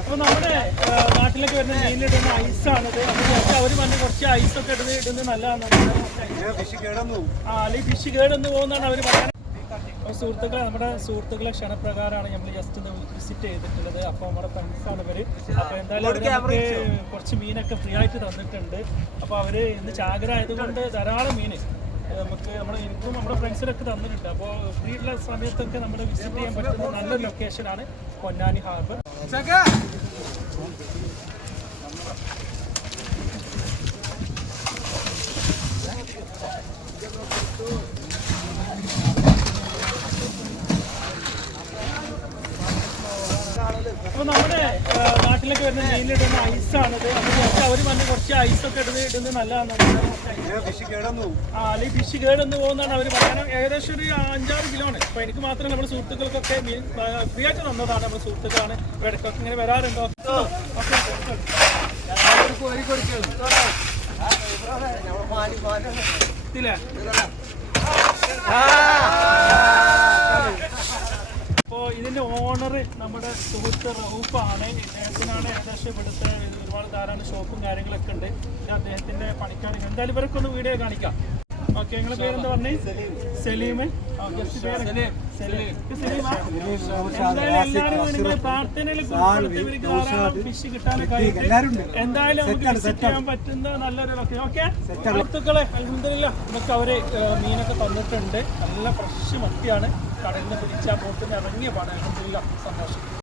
അപ്പോൾ നമ്മുടെ നാട്ടിലൊക്കെ വരുന്ന മീനിലിടുന്ന ഐസാണിത്. അപ്പോൾ അവർ പറഞ്ഞ് കുറച്ച് ഐസൊക്കെ ഇടുന്നത് നല്ലതാണ്. അല്ലെങ്കിൽ ഫിഷ് കേടൊന്ന് പോകുന്നതാണ് അവർ പറയുന്നത്. അപ്പോൾ നമ്മുടെ സുഹൃത്തുക്കളെ ക്ഷണപ്രകാരമാണ് നമ്മൾ ജസ്റ്റ് ഒന്ന് വിസിറ്റ് ചെയ്തിട്ടുള്ളത്. അപ്പോൾ നമ്മുടെ ഫ്രണ്ട്സാണ് ഇവർ. അപ്പോൾ എന്തായാലും നമുക്ക് കുറച്ച് മീനൊക്കെ ഫ്രീ ആയിട്ട് തന്നിട്ടുണ്ട്. അപ്പോൾ അവർ ഇന്ന് ചാകര ആയതുകൊണ്ട് ധാരാളം മീൻ നമുക്ക് എനിക്കും നമ്മുടെ ഫ്രണ്ട്സിനൊക്കെ തന്നിട്ടുണ്ട്. അപ്പോൾ ഫ്രീ ഉള്ള സമയത്തൊക്കെ നമ്മൾ വിസിറ്റ് ചെയ്യാൻ പറ്റുന്ന നല്ലൊരു ലൊക്കേഷനാണ് പൊന്നാനി ഹാർബർ. അപ്പോൾ നമ്മുടെ നാട്ടിലൊക്കെ വരുന്ന മീനിലിടുന്ന ഐസാണിത്. അപ്പോൾ അവർ പറഞ്ഞ് കുറച്ച് ഐസൊക്കെ ഇടുന്നത് നല്ലതാണ്. അല്ലെങ്കിൽ ഫിഷ് കേടൊന്ന് പോകുന്നതാണ് അവർ പറയുന്നത്. ഏകദേശം ഒരു 5-6 കിലോ ആണ്. അപ്പോൾ എനിക്ക് മാത്രമല്ല നമ്മുടെ സുഹൃത്തുക്കൾക്കൊക്കെ മീൻ ഫ്രീ ആയിട്ട് തന്നതാണ്. നമ്മുടെ സുഹൃത്തുക്കളാണ്. ഇടയ്ക്കൊക്കെ ഇങ്ങനെ വരാറുണ്ടോ? ഇല്ലേ? അപ്പോൾ ഇതിൻ്റെ ഓണർ നമ്മുടെ സുഹൃത്ത് റൌഫാണ്. ഇദ്ദേഹത്തിനാണ് ഏകദേശം ഇവിടുത്തെ ഒരുപാട് ധാരാളം ഷോപ്പും കാര്യങ്ങളൊക്കെ ഉണ്ട്. അദ്ദേഹത്തിൻ്റെ പണിക്കാർ. എന്തായാലും ഇവരൊക്കെ ഒന്ന് വീഡിയോ കാണിക്കാം. ഓക്കെ, നിങ്ങളുടെ പേരെന്താ പറഞ്ഞേ? സലീം. നിങ്ങൾ പ്രാർത്ഥനയിൽ ഫിഷ് കിട്ടാനൊക്കെ എന്തായാലും നമുക്ക് വിസിറ്റ് ചെയ്യാൻ പറ്റുന്ന നല്ലൊരു ലൊക്കേഷൻ. ഓക്കെ, സുഹൃത്തുക്കളെ അൽഹംദുലില്ലാ നമുക്ക് അവര് മീനൊക്കെ തന്നിട്ടുണ്ട്. നല്ല ഫ്രഷ് മത്തിയാണ്. കടലിൽ നിന്ന് പിടിച്ച ബോട്ടിൽ നിന്ന് ഇറങ്ങിയ പാടാണ്. അൽഹംദുലില്ലാ, സന്തോഷം.